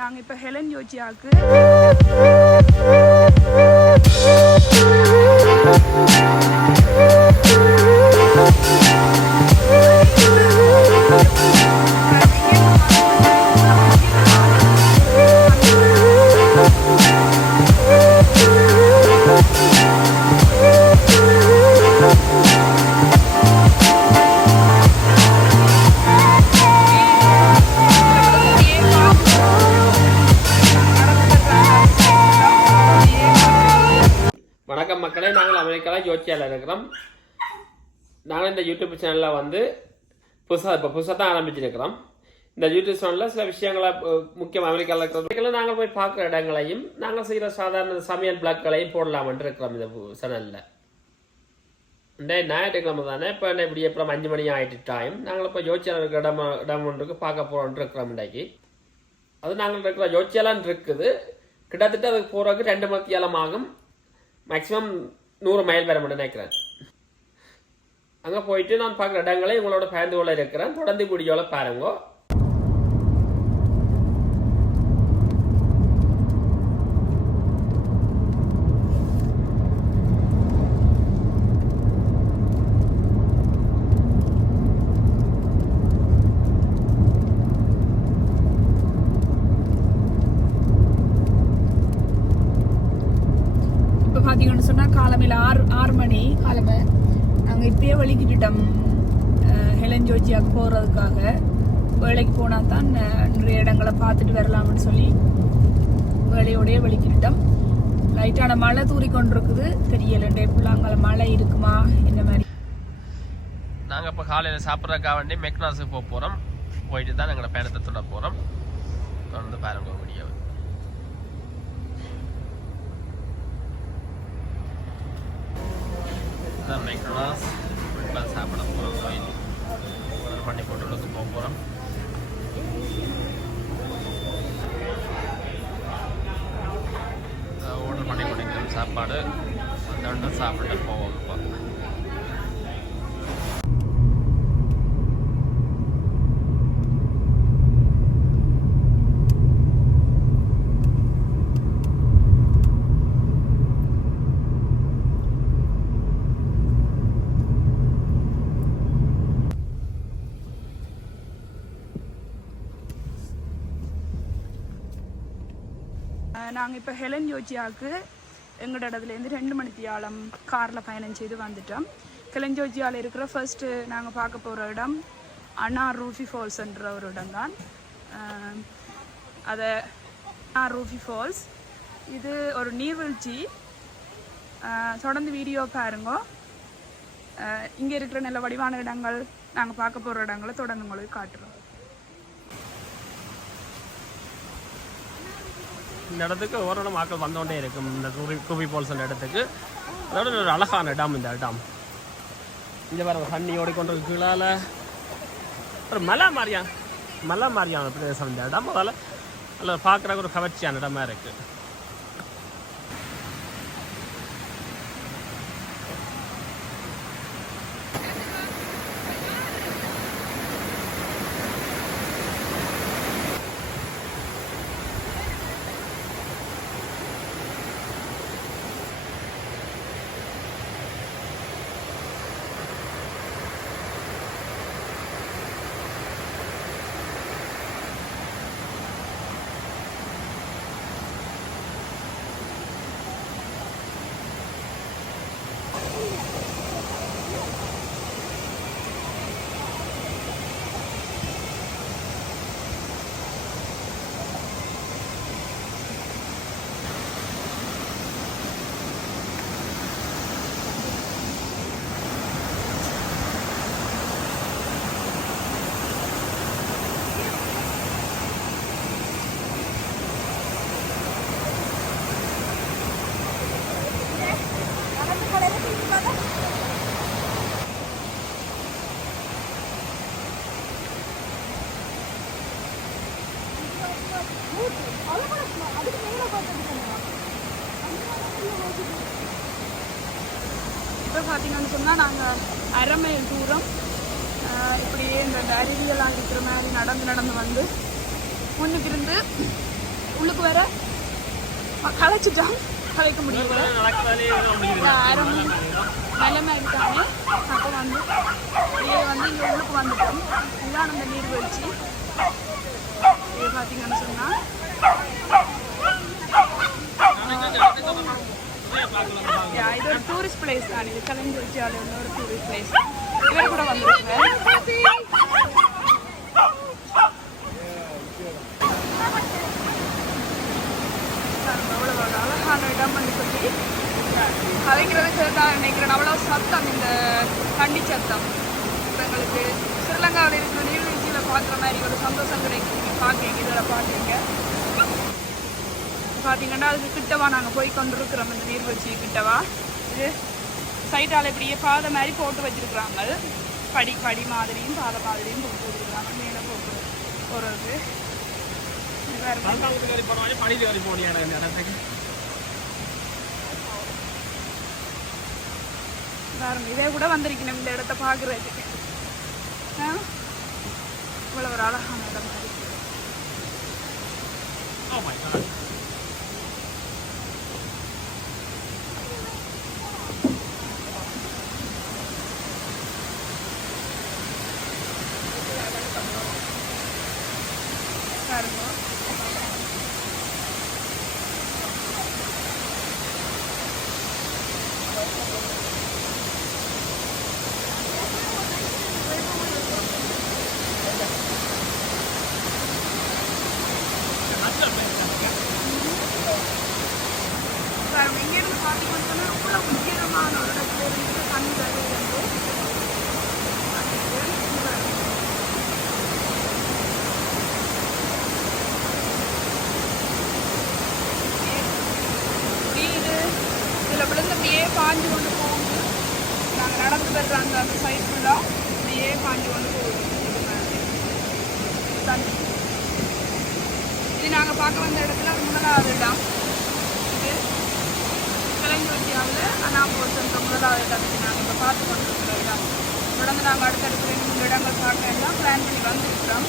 நாங்கள் இப்போ ஹெலன் யோஜியாவுக்கு Thank you. இந்த யூடியூப் சேனலில் வந்து புதுசாக இப்போ புதுசாக தான் ஆரம்பிச்சிருக்கிறோம். இந்த யூடியூப் சேனலில் சில விஷயங்களை முக்கியம் அமெரிக்காவில் இருக்கிற நாங்கள் போய் பார்க்குற இடங்களையும் நாங்கள் செய்கிற சாதாரண சமையல் பிளாக்களையும் போடலாம்னு இருக்கிறோம் இந்த சேனலில் இந்த ஞாயிற்றுக்கிழமை தானே இப்போ என்ன இப்படி அப்புறம் அஞ்சு மணி ஆகிட்டு டைம் நாங்கள் இப்போ ஜோச்சியாவில் இருக்கிற இடம் இடம் ஒன்றுக்கு பார்க்க போகிறோன்ட்டு இருக்கிறோம் இன்றைக்கு. அது நாங்கள் இருக்கிற ஜோச்சியாலான் இருக்குது. கிட்டத்தட்ட அதுக்கு போகிறதுக்கு ரெண்டு மத்தியாலம் ஆகும். மேக்ஸிமம் நூறு மைல் வர மட்டும் நினைக்கிறேன். அங்கே போயிட்டு நான் பார்க்குற இடங்களை உங்களோட பயந்து கொள்ள இருக்கிறேன். தொடர்ந்து வீடியோவில் பாருங்க. பார்த்தீங்கன்னு சொன்னால் காலமையில் ஆறு ஆறு மணி காலமை நாங்கள் இப்பயே வலிக்கிட்டோம் ஹெலன் ஜோஜியாவுக்கு போகிறதுக்காக வேலைக்கு போனால் தான் நிறைய இடங்களை பார்த்துட்டு வரலாம்னு சொல்லி வேலையோடையே வலிக்கிட்டோம் லைட்டான மழை தூறி கொண்டிருக்குது தெரியல டே மழை இருக்குமா? என்ன மாதிரி? நாங்கள் இப்போ காலையில் சாப்பிட்றதுக்காக வேண்டி மெக்னாஸுக்கு போக போகிறோம் போயிட்டு தான் எங்களோட பயணத்தை தொட போகிறோம் தொடர்ந்து பாருங்க வீடியோவை. இதான் மெக்னாஸ் சாப்பிட போகிறோம் கோயில் முதல் பண்ணி போட்டு போக போகிறோம் ஓர்டர் பண்ணி கொடுக்குறோம் சாப்பாடு. அந்த சாப்பிட்டு போவோம் இப்போ நாங்கள் இப்போ ஹெலன் யோஜியாவுக்கு எங்களோட இடத்துலேருந்து ரெண்டு மணி தியாலம் காரில் பயணம் செய்து வந்துட்டோம். ஹெலன் ஜோஜியாவில் இருக்கிற ஃபர்ஸ்ட்டு நாங்கள் பார்க்க போகிற இடம் அண்ணா ரூஃபி ஃபால்ஸ்ன்ற ஒரு இடம் தான் அதை அண்ணா ரூஃபி ஃபால்ஸ். இது ஒரு நீர்வீழ்ச்சி. தொடர்ந்து வீடியோ பாருங்க. இங்கே இருக்கிற நல்ல வடிவான இடங்கள் நாங்கள் பார்க்க போகிற இடங்களை தொடர்ந்து உங்களுக்கு காட்டுறோம். இந்த இடத்துக்கு ஓரளவு மக்கள் வந்தோடனே இருக்கும். இந்த ரூபி குவி போல் அந்த இடத்துக்கு. அதோட ஒரு அழகான இடம் இந்த இடம். இந்த பாருங்க தண்ணி ஓடிக்கொண்டிருக்கு கீழால். ஒரு மலை மாதிரியா மலை மாதிரியான பிரதேசம் இந்த இடம். அதில் அதில் பார்க்குறக்கு ஒரு கவர்ச்சியான இடமா இருக்கு. இப்போ பார்த்தீங்கன்னு சொன்னால் நாங்கள் அரை மைல் தூரம் இப்படியே இந்த அருவியெல்லாம் இருக்கிற மாதிரி நடந்து நடந்து வந்து முன்னுக்கு இருந்து உள்ளுக்கு வர களைச்சிட்டோம் கலைக்க முடியல. யாரும் நிலைமை இருக்காங்க அப்போ வந்து இது வந்து இங்கே உள்ளுக்கு வந்துட்டோம். இதுதான் அந்த நீர்வீழ்ச்சி இது பார்த்தீங்கன்னு சொன்னால் இது ஒரு டூரிஸ்ட் பிளேஸ் தான். இது கலைஞர்ச்சியால உள்ள ஒரு டூரிஸ்ட் பிளேஸ் இவர் கூட வந்திருக்கேன் அவ்வளோ அழகான இடம் பண்ணி சொல்லி கலைக்கிறதுக்கு தான் நினைக்கிறேன் அவ்வளோ சத்தம் இந்த தண்ணி சத்தம். எங்களுக்கு ஸ்ரீலங்காவில் இருக்கிற நீர்வீழ்ச்சியில் பார்க்குற மாதிரி ஒரு சந்தோஷம் கிடைக்கும். நீங்கள் பார்க்கீங்க இதில் பார்க்குறீங்க பார்த்தீங்கன்னா அதுக்கு கிட்டவா நாங்கள் போய் கொண்டிருக்கிறோம். இந்த நீர்வீழ்ச்சி கிட்டவா. இது சைட்டால் இப்படியே பாதை மாதிரி போட்டு வச்சிருக்கிறாங்க. படி படி மாதிரியும் பாதை மாதிரியும் போட்டு வச்சிருக்காங்க மேலே போட்டு போகிறது இது கூட வந்திருக்கணும் இந்த இடத்த பார்க்குறதுக்கு. ஆ? இவ்வளோ ஒரு அழகான இடம் இருக்கு பாருங்க பாருங்க இங்கேருந்து பார்த்தீங்கன்னா அவ்வளோ உயரமான ஒரு இடத்துல இருந்து தண்ணி வருது வந்து அப்படியே இது இதில் விழுந்து அப்படியே பாஞ்சு கொண்டு போகுது நாங்கள் நடந்து வர்ற அந்த அந்த சைட் ஃபுல்லாக அப்படியே பாஞ்சு கொண்டு போகுது இது மாதிரி. தண்ணி இது நாங்கள் பார்க்க வந்த இடத்துல முதலாவது இடம் இது கிளங்கொட்டியாவில் அனாபோசன்ற முதலாவது இடத்துக்கு நாங்கள் இப்போ பார்த்து கொண்டிருக்கிற இடம் தொடர்ந்து நாங்கள் அடுத்தடுத்து ரெண்டு மூணு இடங்கள் பார்க்க எல்லாம் பிளான் பண்ணி வந்திருக்கிறோம்.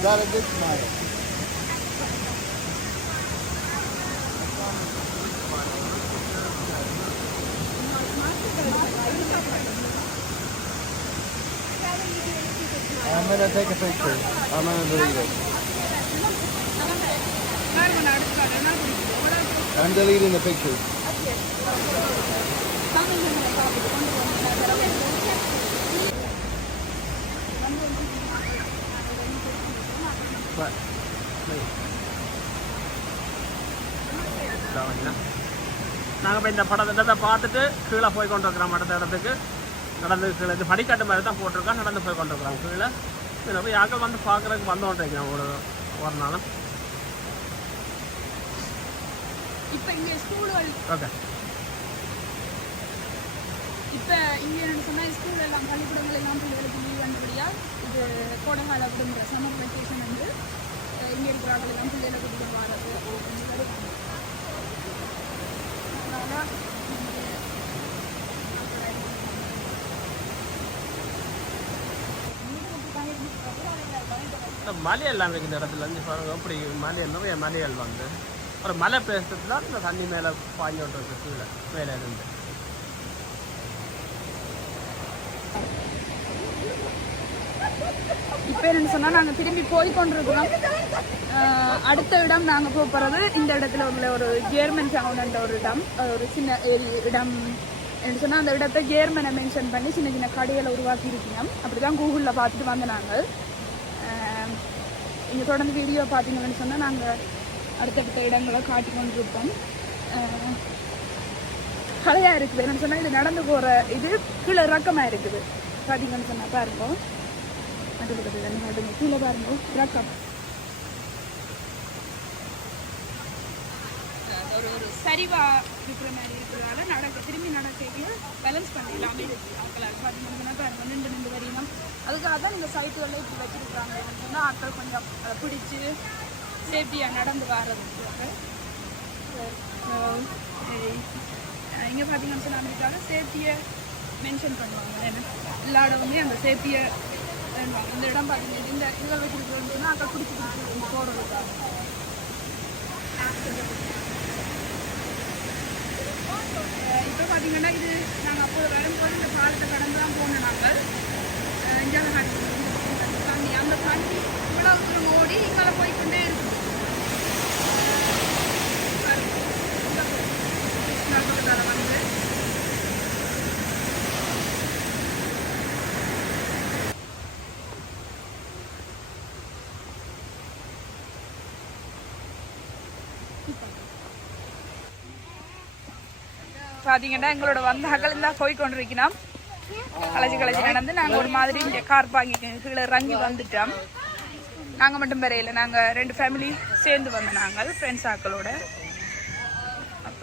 Got a good smile. I'm gonna take a picture. I'm gonna delete it. I'm deleting the picture. What? Please. Sorry, no. நாங்கள் இப்போ இந்த படத்தை இடத்தை பார்த்துட்டு கீழே போய் கொண்டிருக்கிறோம் அடுத்த இடத்துக்கு. நடந்து கீழே இது படிக்கட்டு மாதிரி தான் போட்டிருக்கோம். நடந்து போய் கொண்டிருக்கிறோம் கீழே. இதில் போய் யாக்கள் வந்து பார்க்குறதுக்கு வந்தோன்றிருக்கோம் ஒரு ஒரு நாளும். இப்போ இங்கே ஸ்கூல்கள் ஓகே இப்போ இங்கே சொன்னால் ஸ்கூல் எல்லாம் பள்ளிக்கூடங்கள் எல்லாம் பிள்ளைகளுக்கு லீவ் வந்தபடியா இது கோடைகால அப்படின்ற சம்மர் வெக்கேஷன் வந்து இங்கே இருக்கிற ஆட்கள் எல்லாம் பிள்ளைகளை கூட்டிட்டு வர்றது மலையெல்லாம் இருக்குது இந்த இடத்துல இருந்து பாருங்க அப்படி மலையல் நிறைய மலைகள் வந்து. ஒரு மலை பேசுறதுனால இந்த தண்ணி மேலே பாஞ்சு விட்டுருக்கு கீழே மேலே இருந்து. இப்போ என்னன்னு சொன்னால் நாங்கள் திரும்பி போய் கொண்டிருக்கிறோம் அடுத்த இடம் நாங்கள் போக போகிறது இந்த இடத்துல உள்ள ஒரு ஜேர்மன் டவுன்ன்ற ஒரு இடம். ஒரு சின்ன ஏரி இடம். என்ன சொன்னால் அந்த இடத்த ஜேர்மனை மென்ஷன் பண்ணி சின்ன சின்ன கடைகளை உருவாக்கி இருக்கணும் அப்படி தான் கூகுளில் பார்த்துட்டு வந்த நாங்கள். இங்கே தொடர்ந்து வீடியோ பார்த்தீங்கன்னு சொன்னால் நாங்கள் அடுத்தடுத்த இடங்களை காட்டி கொண்டிருப்போம். அஹ், கலையா இருக்குது. என்னன்னு சொன்னால் இது நடந்து போகிற இது கீழே இறக்கமாக இருக்குது. பார்த்தீங்கன்னு சொன்னால் பாருங்க. கீழே பாருங்க ஒரு ஒரு சரிவா இருக்கிற மாதிரி இருக்கிறதால நடக்க திரும்பி நடக்க பேலன்ஸ் பண்ணிடலாம். அவங்களால பார்த்தீங்கன்னா பாருங்க நின்று நின்று வரையணும். அதுக்காக தான் இந்த சைட்டுகளில் இப்படி வச்சிருக்காங்க. சொன்னால் ஆட்கள் கொஞ்சம் பிடிச்சி சேஃப்டியாக நடந்து வர்றதுக்காக. இங்கே பார்த்தீங்கன்னு சொன்னால் அதுக்காக சேஃப்டியை மென்ஷன் பண்ணுவாங்க. என்ன எல்லா இடமுமே அந்த சேஃப்டியை இந்த இடம் பார்த்தீங்கன்னா இந்த இதில் வச்சுருக்கோம்னா அக்கா குடிச்சு குடிச்சு போடுறதுக்காக இப்போ பார்த்தீங்கன்னா இது நாங்கள் அப்போ வரும்போது இந்த பாலத்தை கடந்து தான் போனோம் நாங்கள் இங்கே சாமி அந்த தண்ணி இவ்வளோ தூரம் ஓடி இங்கே போய்க்கொண்டே இருக்கும் கிருஷ்ணாபுரத்தால வந்து பாத்தீங்கன்னா எங்களோட வந்த அகலம் தான் போய் கொண்டிருக்கணும் கலைச்சி களைச்சி நடந்து நாங்க ஒரு மாதிரி இங்க கார் பாங்கி கீழே இறங்கி வந்துட்டோம். நாங்க மட்டும் வரையில நாங்க ரெண்டு ஃபேமிலி சேர்ந்து வந்தோம் நாங்கள் ஃப்ரெண்ட்ஸ் ஆக்களோட. அப்ப